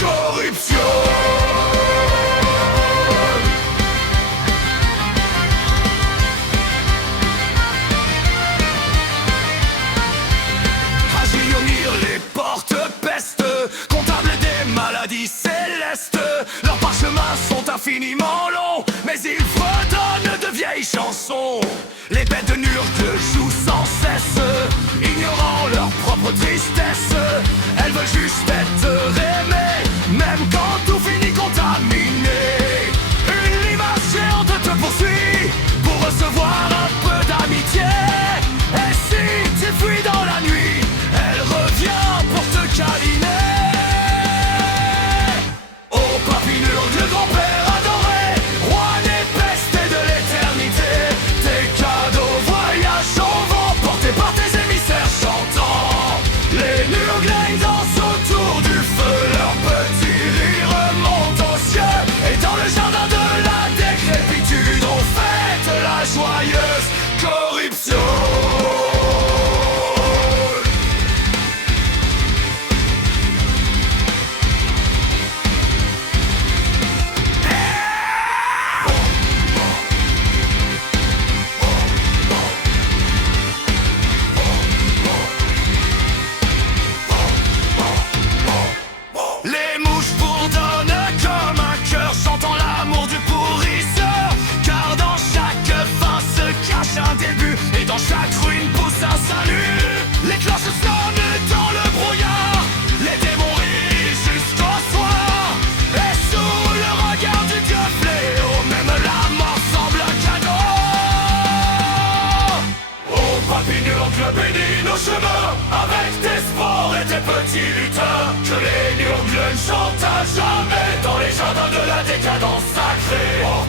corruption. Les portes pestent, comptables des maladies célestes. Leurs parchemins sont infiniment longs, mais ils fredonnent de vieilles chansons. Les bêtes de Nurgle jouent sans cesse, ignorant leur propre tristesse. Elles veulent juste être aimées, même quand tout finit contaminé. Une limace géante te poursuit pour recevoir un peu d'amitié. Et si tu fuis dans la nuit, elle revient pour te câliner. Oh Papinurge, le grand-père adoré, roi des pestes et de l'éternité, tes cadeaux voyagent au vent, portés par tes émissaires chantants. Les Nurglings dansent autour du feu, leur petit rire monte aux cieux. Et dans le jardin de la décrépitude, on fête la joyeuse corruption. Les mouches bourdonnent comme un cœur, chantant l'amour du pourrisseur. Car dans chaque fin se cache un début, et dans chaque ruine pousse un salut. Les cloches sonnent dans le brouillard, les démons rient jusqu'au soir. Et sous le regard du dieu fléau, même la mort semble un cadeau. Oh Papinurge, bénis nos chemins avec tes sports et tes petits lutins. Que les Nurgles chantent à jamais dans les jardins de la décadence sacrée. Oh,